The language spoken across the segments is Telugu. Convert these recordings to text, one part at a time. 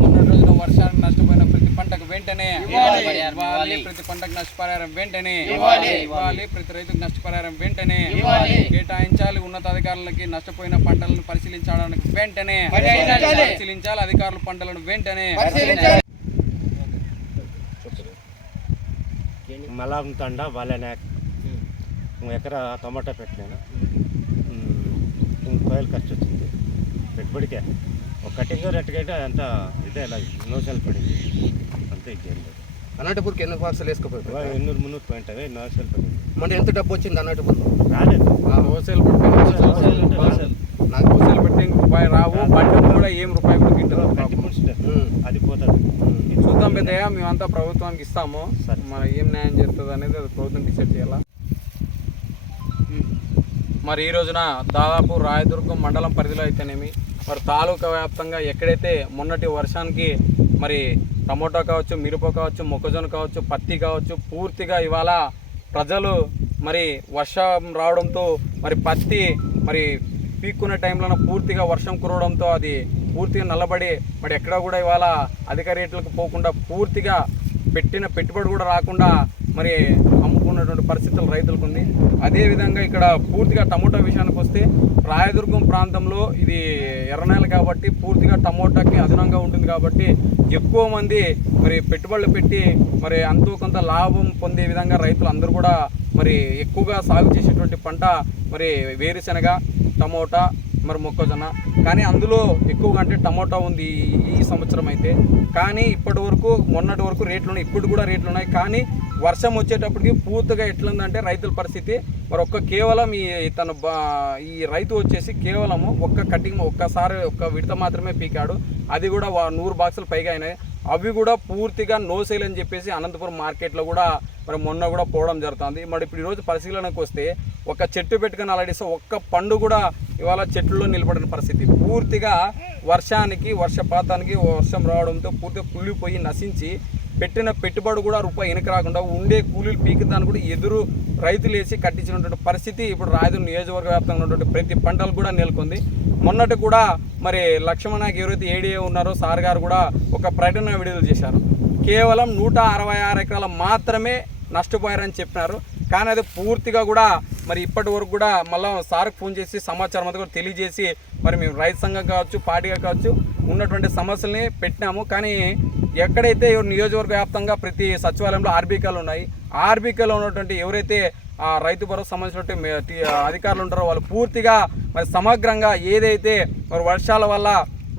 మొన్న రోజున వర్షానికి నష్టపోయిన ప్రతి పంటకు వెంటనే ఇవ్వాలి, ప్రతి పంటకు నష్టపరిహారం వెంటనే ఇవ్వాలి, ప్రతి రైతుకు నష్టపరిహారం వెంటనే కేటాయించాలి. ఉన్నతాధికారులకి నష్టపోయిన పంటలను పరిశీలించడానికి వెంటనే పరిశీలించాలి. అధికారుల పంటలను వెంటనే మలాం తండ బాలేనాక్ ఎకరా టమాటా పెట్టినాను. కోయలు ఖర్చు వచ్చింది పెట్టుబడికే. ఒక కటింగ్ రెట్టుకైతే అంత ఇదే ఇలా నోసాలు పడింది అంతే. ఇంకేం లేదు. అన్నటపూర్కి ఎన్ని బాక్సులు వేసుకోపోయి 200-300 పోయింటాయి. నోసాలు పడింది. మొన్న ఎంత డబ్బు వచ్చింది అన్నటపూర్? రాలేదు. హోల్సేల్ నాకు హోల్సేల్ పెట్టి రూపాయి రావు. బండి కూడా ఏం రూపాయి కూడా గిట్టదు. అది పోతుంది. చూద్దాం పెద్దయ్య, మేమంతా ప్రభుత్వానికి ఇస్తాము. మరి ఏం న్యాయం చేస్తుంది అనేది అది ప్రభుత్వం డిసైడ్ చేయాలా. మరి ఈ రోజున దాదాపు రాయదుర్గం మండలం పరిధిలో అయితేనేమి, మరి తాలూకా వ్యాప్తంగా ఎక్కడైతే మొన్నటి వర్షానికి మరి టమోటా కావచ్చు, మిరప కావచ్చు, మొక్కజొన్న కావచ్చు, పత్తి కావచ్చు, పూర్తిగా ఇవాళ ప్రజలు మరి వర్షం రావడంతో మరి పత్తి మరి పీక్కునే టైంలో పూర్తిగా వర్షం కురవడంతో అది పూర్తిగా నల్లబడి మరి ఎక్కడ కూడా ఇవాళ అధిక రేట్లకు పోకుండా పూర్తిగా పెట్టిన పెట్టుబడి కూడా రాకుండా మరి అమ్ముకున్నటువంటి పరిస్థితులు రైతులకు ఉంది. అదేవిధంగా ఇక్కడ పూర్తిగా టమోటా విషయానికి వస్తే రాయదుర్గం ప్రాంతంలో ఇది ఎర్రనేల కాబట్టి పూర్తిగా టమోటాకి అదనంగా ఉంటుంది కాబట్టి ఎక్కువ మంది మరి పెట్టుబడులు పెట్టి మరి అంతో కొంత లాభం పొందే విధంగా రైతులు అందరూ కూడా మరి ఎక్కువగా సాగు చేసేటువంటి పంట మరి వేరుశెనగ, టమోటా, మరి మొక్కజొన్న. కానీ అందులో ఎక్కువగా అంటే టమోటా ఉంది ఈ సంవత్సరం అయితే. కానీ ఇప్పటి వరకు మొన్నటి వరకు రేట్లు ఉన్నాయి, ఇప్పుడు కూడా రేట్లు ఉన్నాయి. కానీ వర్షం వచ్చేటప్పటికి పూర్తిగా ఎట్లుందంటే రైతుల పరిస్థితి మరి కేవలం ఈ రైతు వచ్చేసి కేవలము ఒక్కసారి ఒక్క విడత మాత్రమే పీకాడు. అది కూడా 100 బాక్సులు పైగా అయినాయి. అవి కూడా పూర్తిగా నో సేల్ అని చెప్పేసి అనంతపురం మార్కెట్లో కూడా మరి మొన్న కూడా పోవడం జరుగుతుంది. మరి ఇప్పుడు ఈరోజు పరిశీలనకు వస్తే ఒక చెట్టు పెట్టుకుని అలాడిస్తే ఒక్క పండు కూడా ఇవాళ చెట్లలో నిలబడిన పరిస్థితి. పూర్తిగా వర్షానికి, వర్షపాతానికి, వర్షం రావడంతో పూర్తిగా కుళ్ళిపోయి నశించి పెట్టిన పెట్టుబడి కూడా రూపాయి వెనక రాకుండా ఉండే కూలీలు పీకిదాన్ని కూడా ఎదురు రైతులు వేసి కట్టించినటువంటి పరిస్థితి ఇప్పుడు రాయదుర్గం నియోజకవర్గ వ్యాప్తంగా ఉన్నటువంటి ప్రతి పంటలు కూడా నెలకొంది. మొన్నటి కూడా మరి లక్ష్మణకి ఎవరైతే ఏడీఏ ఉన్నారో సార్ గారు కూడా ఒక ప్రకటన విడుదల చేశారు. కేవలం 166 ఎకరాలు మాత్రమే నష్టపోయారని చెప్పినారు. కానీ అది పూర్తిగా కూడా మరి ఇప్పటి వరకు కూడా మళ్ళీ సార్కి ఫోన్ చేసి సమాచారం అంతా కూడా తెలియజేసి మరి మేము రైతు సంఘం కావచ్చు, పార్టీగా కావచ్చు ఉన్నటువంటి సమస్యల్ని పెట్టినాము. కానీ ఎక్కడైతే నియోజకవర్గ వ్యాప్తంగా ప్రతి సచివాలయంలో ఆర్బీకేలు ఉన్నాయి, ఆర్బీకేలో ఉన్నటువంటి ఎవరైతే రైతు భరోసా సంబంధించినటువంటి అధికారులు ఉంటారో వాళ్ళు పూర్తిగా మరి సమగ్రంగా ఏదైతే మరి వర్షాల వల్ల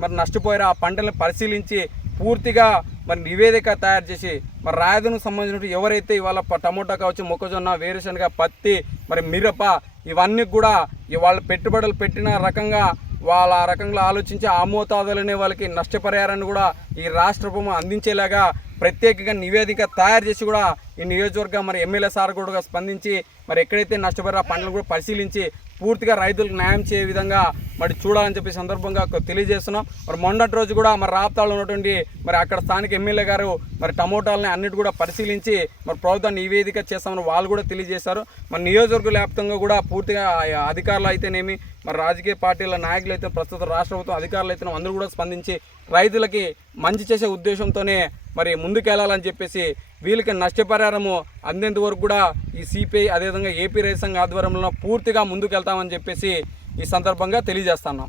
మరి నష్టపోయారో ఆ పంటలను పరిశీలించి పూర్తిగా మరి నివేదిక తయారు చేసి మరి రాయదుర్గంకు సంబంధించిన ఎవరైతే ఇవాళ టమోటా కావచ్చు, మొక్కజొన్న, వేరుశనగ, పత్తి, మరి మిరప ఇవన్నీ కూడా వాళ్ళ పెట్టుబడులు పెట్టిన రకంగా వాళ్ళ ఆ రకంగా ఆలోచించి ఆ మోతాదులనే వాళ్ళకి నష్టపరిహారాన్ని కూడా ఈ రాష్ట్ర ప్రభుత్వం అందించేలాగా ప్రత్యేకంగా నివేదిక తయారు చేసి కూడా ఈ నియోజకవర్గం మరి ఎమ్మెల్యే సార్ కూడా స్పందించి మరి ఎక్కడైతే నష్టపరిహార పంటలు కూడా పరిశీలించి పూర్తిగా రైతులకు న్యాయం చేయ విధంగా మరి చూడాలని చెప్పి సందర్భంగా తెలియజేస్తున్నాం. మరి మొన్నటి రోజు కూడా మరి రాప్తాలో ఉన్నటువంటి మరి అక్కడ స్థానిక ఎమ్మెల్యే గారు మరి టమోటాలని అన్నిటి కూడా పరిశీలించి మరి ప్రభుత్వం నివేదిక చేస్తామని వాళ్ళు కూడా తెలియజేశారు. మరి నియోజకవర్గ వ్యాప్తంగా కూడా పూర్తిగా అధికారులు అయితేనేమి, మరి రాజకీయ పార్టీల నాయకులు అయితే, ప్రస్తుత రాష్ట్ర ప్రభుత్వం అధికారులు అయితే అందరూ కూడా స్పందించి రైతులకి మంచి చేసే ఉద్దేశంతోనే మరి ముందుకెళ్లాలని చెప్పేసి వీళ్ళకి నష్టపరిహారము అందేంత వరకు కూడా ఈ సిపిఐ అదేవిధంగా ఏపీ రైతు సంఘ ఆధ్వర్యంలో పూర్తిగా ముందుకెళ్తామని చెప్పేసి ఈ సందర్భంగా తెలియజేస్తున్నాం.